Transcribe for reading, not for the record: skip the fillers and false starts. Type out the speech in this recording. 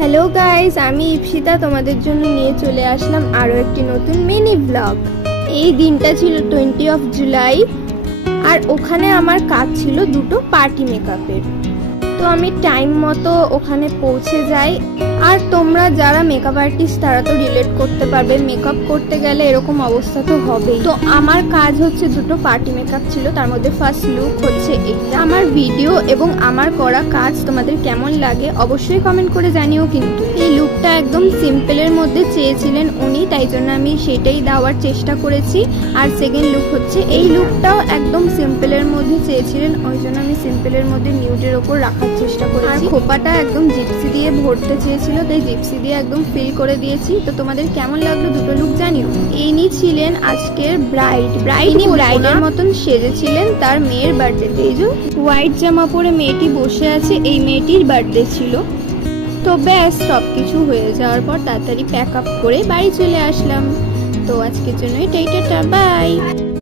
Hello guys, আমি ইপসিতা তোমাদের জন্য নিয়ে চলে আসলাম আরও একটি নতুন মিনি ব্লগ। এই দিনটা ছিল 20 জুলাই, আর ওখানে আমার কাজ ছিল দুটো পার্টি মেকআপের। তো আমি টাইম মতো ওখানে পৌঁছে যাই। আর তোমরা যারা মেকআপ আর্টিস্ট তারা তো রিলেট করতে পারবে, মেকআপ করতে গেলে এরকম অবস্থা তো হবেই। তো আমার কাজ হচ্ছে দুটো পার্টি মেকআপ ছিল, তার মধ্যে ফার্স্ট লুক হচ্ছে এইটা। আমার ভিডিও এবং আমার করা কাজ তোমাদের কেমন লাগে অবশ্যই কমেন্ট করে জানিও। কিন্তু এই লুকটা একদম সিম্পলের মধ্যে চেয়েছিলেন উনি, তাই জন্য আমি সেটাই দেওয়ার চেষ্টা করেছি। আর সেকেন্ড লুক হচ্ছে এই লুকটাও একদম সিম্পলের মধ্যে চেয়েছিলেন, ওই জন্য আমি সিম্পলের মধ্যে নিউডের ওপর রাখার চেষ্টা করেছি। আর খোপাটা একদম জিপসি দিয়ে ভরতে চেয়েছিল, তাই জিপসি দিয়ে একদম ফিল করে দিয়েছি। তো তোমাদের কেমন লাগলো দুটো লুক জানিও। ইনি ছিলেন আজকের ব্রাইডের মতন সেজেছিলেন তার মেয়ের বার্থডেতে। এই যে হোয়াইট জামা পরে মেয়েটি বসে আছে, এই মেয়েটির বার্থডে ছিল। তো ব্যাস সবকিছু হয়ে যাওয়ার পর তাড়াতাড়ি প্যাক আপ করে বাড়ি চলে আসলাম। তো আজকের জন্য এটাই, টাটা, বাই।